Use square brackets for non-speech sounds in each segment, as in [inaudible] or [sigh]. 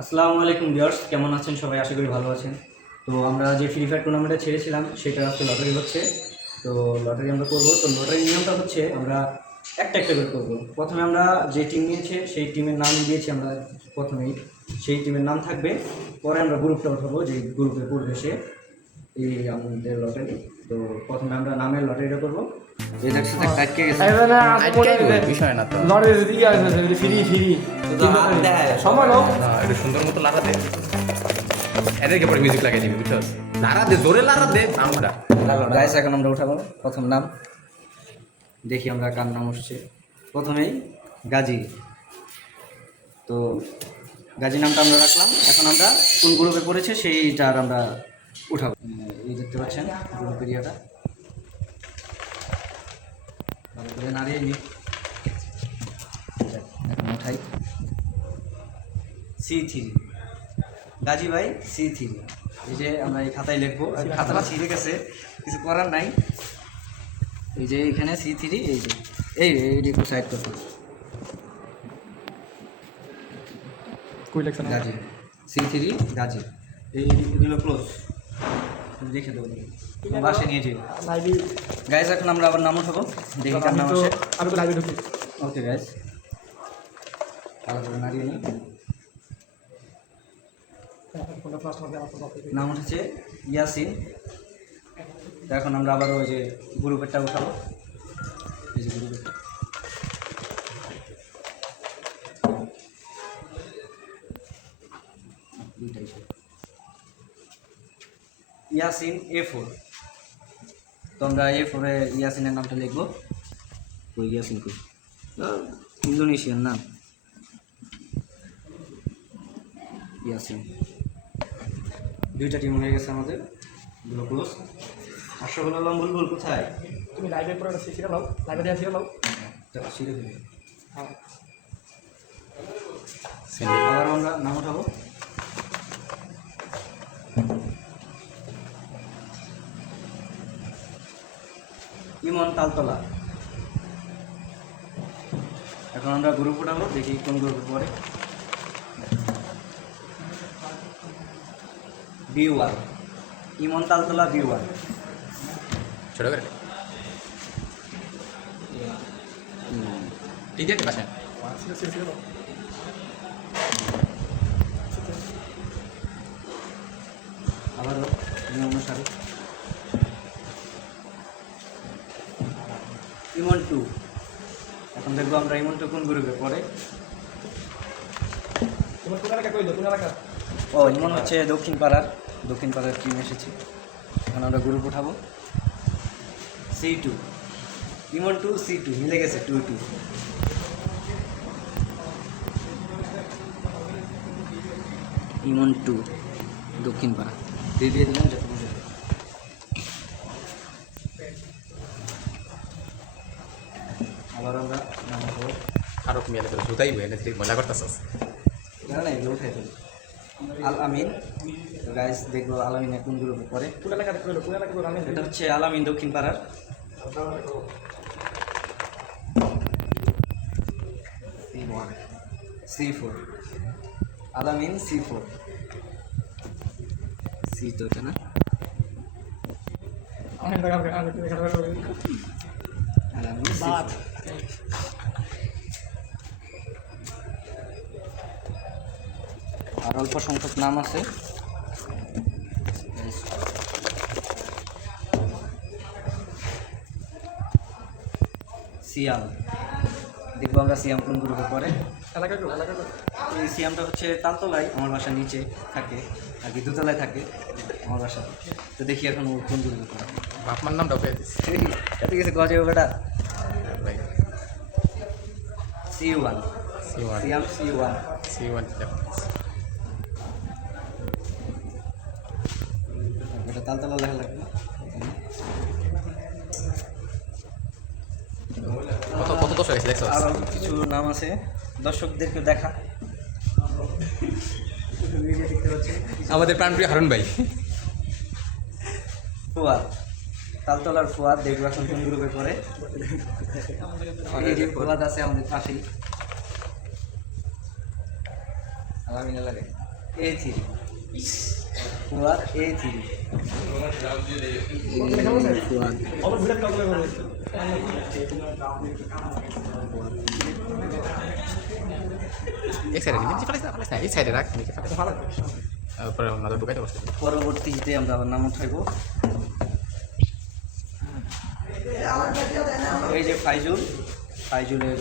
আসসালামু আলাইকুম ভিউয়ার্স, কেমন আছেন সবাই? আশা করি ভালো আছেন। তো আমরা যে ফ্রি ফায়ার টুর্নামেন্টে ছেড়েছিলাম, সেটা আজকে লটারি হচ্ছে। তো লটারি আমরা করব। তো লটারি নিয়মটা হচ্ছে, আমরা একটা একটা করে করব। প্রথমে আমরা যে টিম নিয়েছে, সেই টিমের নাম দিয়েছি আমরা প্রথমেই। সেই টিমের নাম থাকবে। পরে আমরা গ্রুপটা উঠাবো, যে গ্রুপে পড়বে সে। এই আমাদের লটারি তো প্রথমে আমরা নামের লটারিটা করব। দেখছ দেখ কাটকে গেছে। বিষয় না তো। লড়ে দিকে আসবে ফ্রি ফ্রি সময় নাও। না, একটু সুন্দর মতো দে এদেরকে পরে মিউজিক লাগিয়ে দিবি লারা দে জোরে লারা দে আমরা। গাইস এখন আমরা উঠাবো। প্রথম নাম। দেখি আমরা কার নাম আসছে প্রথমেই গাজী। তো গাজী নামটা আমরা রাখলাম। এখন আমরা কোন গ্রুপে পড়েছে সেইটার আমরা উঠাবো। এই দেখতে পাচ্ছেন গ্রুপ এরিয়াটা ভালো করে নাড়িয়ে নিই। এখন উঠাই। C three. গাজী ভাই সি থ্রি। এই যে আমরা এই খাতায় লিখব। আর খাতাটা ছিঁড়ে গেছে কিছু করার নাই। এই যে এখানে সি থ্রি এই যে। এই এই একটু সাইড করতে কই লাগছে গাজী। C three Gazi. এই এগুলো ক্লোজ দেখে দেবো বাসে নিয়ে যাই। লাইভে গাইজ এখন আমরা আবার নাম উঠাবো দেখি কার নাম আসে। আমি তো লাইভে ঢুকি। ওকে গাইজ নাড়িয়ে নিই। নাম উঠেছে ইয়াসিন। এখন আমরা আবার ওই যে গ্রুপেরটা উঠাবো। এই যে গ্রুপেরটা ইয়াসিন এ ফোর। তো আমরা এ ফোরে ইয়াসিনের নামটা লিখব। ওই ইয়াসিন কই? আহ, ইন্দোনেশিয়ান নাম ইয়াসিন। দুইটা টিম হয়ে গেছে আমাদের। দুটো ক্লোজ আশরাফুল আলম বুলবুল কোথায়? তুমি লাইভে পরে শিখে নাও। লাইভে দিয়ে শিখে নাও। সিঁড়ে ফেলে হ্যাঁ। আবার আমরা নাম উঠাবো। তালতলা। এখন আমরা গ্রুপ উঠাবো দেখি কোন গ্রুপে পরে। B one Emon Taltala B one ছোট করে ঠিক আছে পাশে শিখে শিখে শিখে নাও আবারও নিয়ম অনুসারে ইমন টু। এখন দেখব আমরা ইমন টু কোন গ্রুপে পড়ে। ও ইমন হচ্ছে দক্ষিণ পাড়ার। দক্ষিণ পাড়ার টিম এসেছি। এখন আমরা গ্রুপ উঠাবো। C two Emon two C two মিলে গেছে টু টু ইমন টু দক্ষিণ পাড়া। দিয়ে দিয়ে দিলাম আরও কমিয়ে দেবে জুতাই বই এনে মজা করতেছস? না না এগুলো উঠে আল আমিন গাইস দেখব আল আমিন কোন গ্রুপে পড়ে। কোন এলাকা কইলো কোন এলাকা কইলো আমি এটা হচ্ছে আলামিন দক্ষিণ পাড়ার। C four Alamin C four C তো এটা না? দেখা আমি দেখা আলামিন C4 বাদ আর অল্প সংখ্যক নাম আছে। সিয়াম। দেখব আমরা সিয়াম কোন গ্রুপে এলাকা এই সিয়ামটা হচ্ছে তালতলায় আমার বাসার নিচে থাকে আর কি দুতলায় থাকে আমার বাসা। তো দেখি এখন কোন গ্রুপে পড়ে। বাপমার নামটা পেয়ে এত গজে বেটা। C1 C1 Siam C1 C1 এটা তালতলা লেখা লাগবে। কত কত দর্শক আছে দেখছ? কিছু নাম আছে। দর্শকদেরকে দেখা। আমাদের প্রাণপ্রিয় হারুন ভাই। তালতলার ফুয়াদ দেখব এখন কোন গ্রুপে এই যে ফুয়াদ আছে আমাদের পাশেই। লাগে A three. Fuad A three. পরবর্তীতে আমরা আবার নাম উঠাইব এই যে ফাইজুল, ফাইজুলের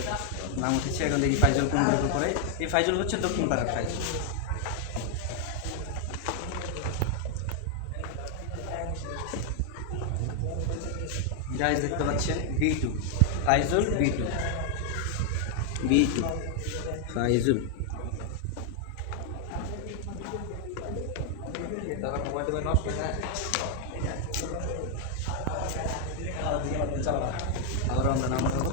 নাম উঠেছে, এখন দেখি ফাইজুল কোন গ্রুপে পড়ে। এই ফাইজুল হচ্ছে দক্ষিণ পাড়ার ফাইজুল। গাইজ দেখতে পাচ্ছেন B two Faizul B two B two Faizul আবারও আমরা নাম উঠাবো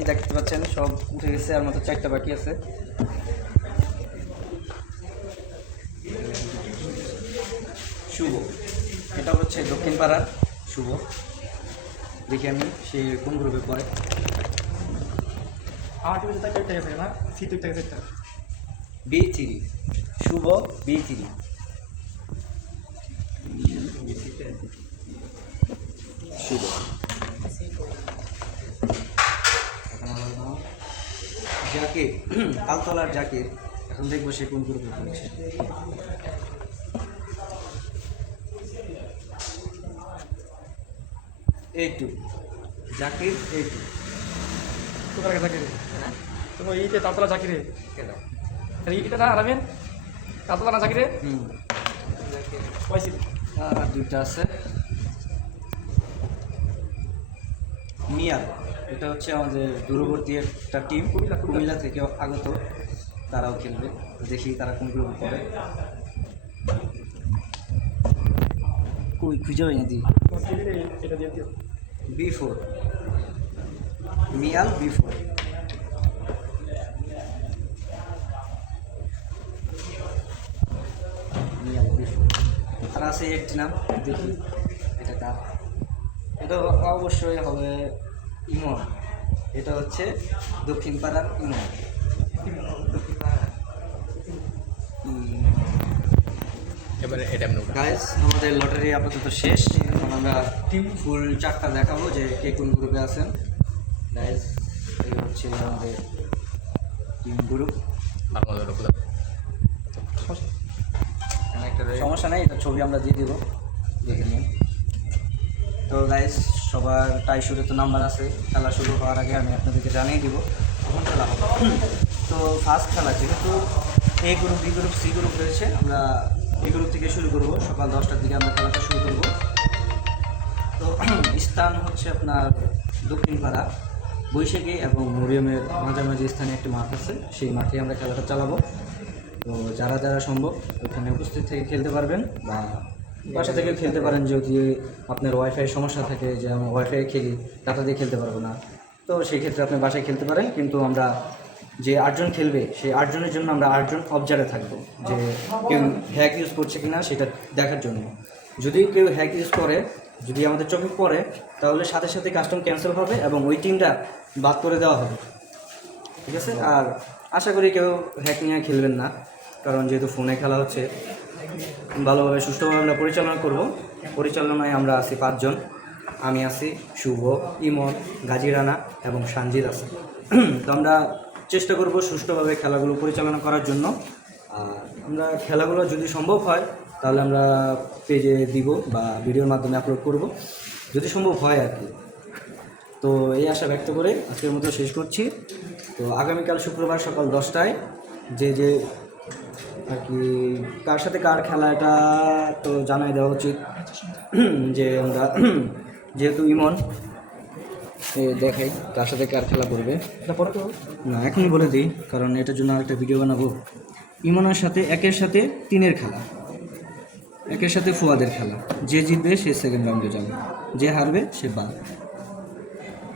এই দেখতে পাচ্ছেন সব উঠে গেছে আর মাত্র চারটা বাকি আছে। শুভ। এটা হচ্ছে দক্ষিণ পাড়ার শুভ। দেখি আমি সে কোন গ্রুপে পড়ে? উঠে B three Shuvo B three Shuvo. Zakir তালতলার Zakir এখন দেখব সে কোন গ্রুপে পড়েছে। A two Zakir A two কোথায় গেছে চাকরি তোমার এইতে তালতলা চাকরি এইটা না আরামেন? তালতলা না চাকরি হুম। আর দুইটা আছে। মিয়াল এটা হচ্ছে আমাদের দূরবর্তী একটা টিম কুমিল্লা, থেকে আগত তারাও খেলবে। দেখি তারা কোন গ্রুপে পড়ে কই খুঁজে পাই না দি তোমার টিভিতে এটা দিয়ে দিও B four Mial B four Mial B four আর আছে একটি নাম দেখি এটা কার? এটা অবশ্যই হবে ইমন এটা হচ্ছে দক্ষিণ পাড়ার ইমন এবারে এটা গাইস আমাদের লটারি আপাতত শেষ। এখন আমরা টিম ফুল চারটা দেখাবো যে কে কোন গ্রুপে আছেন। গাইস এই হচ্ছে আমাদের টিম গ্রুপ সমস্যা নেই এটা ছবি আমরা দিয়ে দেবো। দেখে নিন। তো গাইস সবার টাই শুরু তো নাম্বার আছে। খেলা শুরু হওয়ার আগে আমি আপনাদেরকে জানিয়ে দিব, কখন খেলা হবে। তো ফার্স্ট খেলা যেহেতু A group B group C group রয়েছে, আমরা এ গ্রুপ থেকে শুরু করব। সকাল দশটার দিকে আমরা খেলাটা শুরু করব। তো স্থান হচ্ছে আপনার দক্ষিণ পাড়া বৈশাখী এবং মরিয়মের মাঝামাঝি স্থানে একটি মাঠ আছে। সেই মাঠে আমরা খেলাটা চালাবো। তো যারা যারা সম্ভব, ওখানে উপস্থিত থেকে খেলতে পারবেন বা বাসা থেকে খেলতে পারেন যদি আপনার ওয়াইফাই সমস্যা থাকে, যে আমি ওয়াইফাই খেলি ডাটা দিয়ে খেলতে পারব না। তো সেই ক্ষেত্রে আপনি বাসায় খেলতে পারেন, কিন্তু আমরা যে আটজন খেলবে, সেই আটজনের জন্য আমরা আটজন অবজারে থাকব যে কেউ হ্যাক ইউজ করছে কিনা সেটা দেখার জন্য। যদি কেউ হ্যাক ইউজ করে, যদি আমাদের চোখে পড়ে, তাহলে সাথে সাথে কাস্টম ক্যান্সেল হবে এবং ওই টিমটা বাদ করে দেওয়া হবে। ঠিক আছে? আর আশা করি কেউ হ্যাক নিয়ে খেলবেন না, কারণ যেহেতু ফোনে খেলা হচ্ছে ভালোভাবে সুষ্ঠুভাবে আমরা পরিচালনা করব। পরিচালনায় আমরা আছি পাঁচজন। আমি আছি শুভ, ইমন, গাজী রানা এবং সানজিদ আছে তো আমরা চেষ্টা করব সুষ্ঠুভাবে খেলাগুলো পরিচালনা করার জন্য। আর আমরা খেলাগুলো যদি সম্ভব হয়, তাহলে আমরা পেজে দিব বা ভিডিওর মাধ্যমে আপলোড করব। যদি সম্ভব হয় আর কি। তো এই আশা ব্যক্ত করে আজকের মতো শেষ করছি। তো আগামীকাল শুক্রবার সকাল দশটায় যে যে আর কি কার সাথে কার খেলা এটা তো জানাই দেওয়া উচিত। [clears throat] যে আমরা [clears throat] যেহেতু ইমন এ দেখাই কার সাথে কার খেলা করবে। তো না এখনই বলে দিই কারণ এটার জন্য আরেকটা ভিডিও বানাবো। ইমনের সাথে একের সাথে তিনের খেলা। একের সাথে ফুয়াদের খেলা। যে জিতবে সে সেকেন্ড রাউন্ডে যাবে। যে হারবে সে বাদ।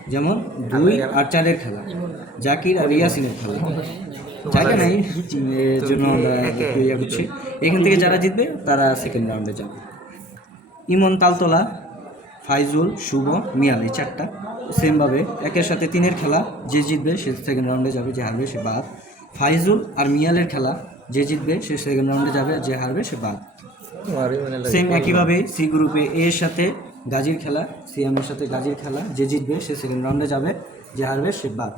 যেমন দুই আর চারের খেলা। জাকির আর ইয়াসিনের খেলা। জায়গা নাই। এর জন্য আমরা ইয়ে করছি। এখান থেকে যারা জিতবে তারা সেকেন্ড রাউন্ডে যাবে। ইমন তালতলা ফাইজুল শুভ মিয়াল এই চারটা। সেমভাবে একের সাথে তিনের খেলা যে জিতবে সে সেকেন্ড রাউন্ডে যাবে যে হারবে সে বাদ। ফাইজুল আর মিয়ালের খেলা যে জিতবে সে সেকেন্ড রাউন্ডে যাবে আর যে হারবে সে বাদ। সেম একইভাবে সি গ্রুপে এ এর সাথে গাজীর খেলা সিএমের সাথে গাজীর খেলা যে জিতবে সে সেকেন্ড রাউন্ডে যাবে যে হারবে সে বাদ।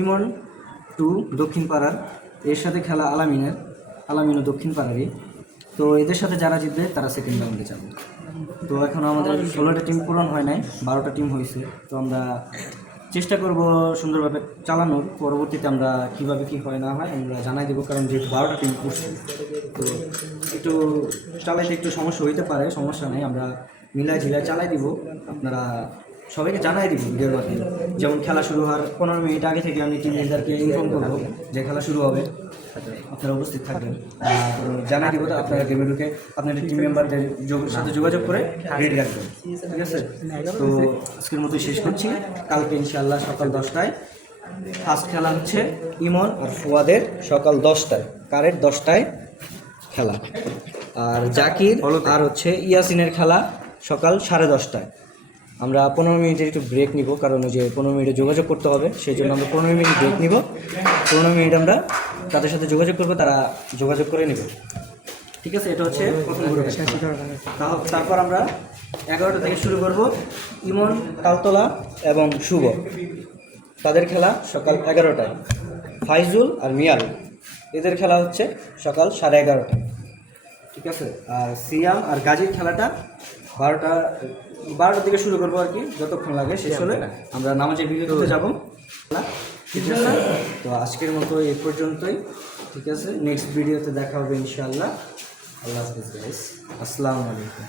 ইমন টু দক্ষিণ পাড়ার। এর সাথে খেলা আলামিনের আলামিনও দক্ষিণ পাড়ারই। তো এদের সাথে যারা জিতবে, তারা সেকেন্ড রাউন্ডে যাবে। তো এখন আমাদের ষোলোটা টিম পূরণ হয় নাই, বারোটা টিম হয়েছে। তো আমরা চেষ্টা করব সুন্দরভাবে চালানোর। পরবর্তীতে আমরা কীভাবে কি হয় না হয় আমরা জানাই দেবো, কারণ যেহেতু বারোটা টিম করছে, তো একটু চালাইতে একটু সমস্যা হইতে পারে, সমস্যা নেই। আমরা মিলাই ঝিলাই চালাই দিব। আপনারা সবাইকে জানাই দিব ভিডিওর মাধ্যমে। যেমন খেলা শুরু হওয়ার পনেরো মিনিট আগে থেকে আমি টিম লিডারকে ইনফর্ম করব যে খেলা শুরু হবে। আপনারা উপস্থিত থাকবেন। জানাই দিব তো আপনারা গেমে ঢুকে আপনাদের টিম মেম্বারদের সাথে যোগাযোগ করে রেডি রাখবেন। ঠিক আছে? তো আজকের মতো শেষ করছি। কালকে ইনশাআল্লাহ সকাল দশটায় ফার্স্ট খেলা হচ্ছে ইমন আর ফুয়াদের সকাল দশটায় কারেক্ট দশটায় খেলা। আর জাকির আর হচ্ছে ইয়াসিনের খেলা সকাল সাড়ে দশটায়। আমরা পনেরো মিনিটের একটু ব্রেক নিব, কারণ ওই যে পনেরো মিনিটে যোগাযোগ করতে হবে, সেই জন্য আমরা পনেরো মিনিট ব্রেক নিব। পনেরো মিনিট আমরা তাদের সাথে যোগাযোগ করব, তারা যোগাযোগ করে নেবে। ঠিক আছে? এটা হচ্ছে তারপর আমরা এগারোটা থেকে শুরু করব। ইমন তালতলা এবং শুভ। তাদের খেলা সকাল এগারোটায়। ফাইজুল আর মিয়াল। এদের খেলা হচ্ছে সকাল সাড়ে এগারোটায়। ঠিক আছে? আর সিয়াম আর গাজীর খেলাটা বারোটা বারোটার দিকে শুরু করব আর কি যতক্ষণ লাগে শেষ হলে আমরা নামাজের ভিডিও করতে যাব। ঠিক আছে তো আজকের মতো এ পর্যন্তই ঠিক আছে? নেক্সট ভিডিওতে দেখা হবে ইনশাল্লাহ আল্লাহ হাফিজ আসসালামু আলাইকুম।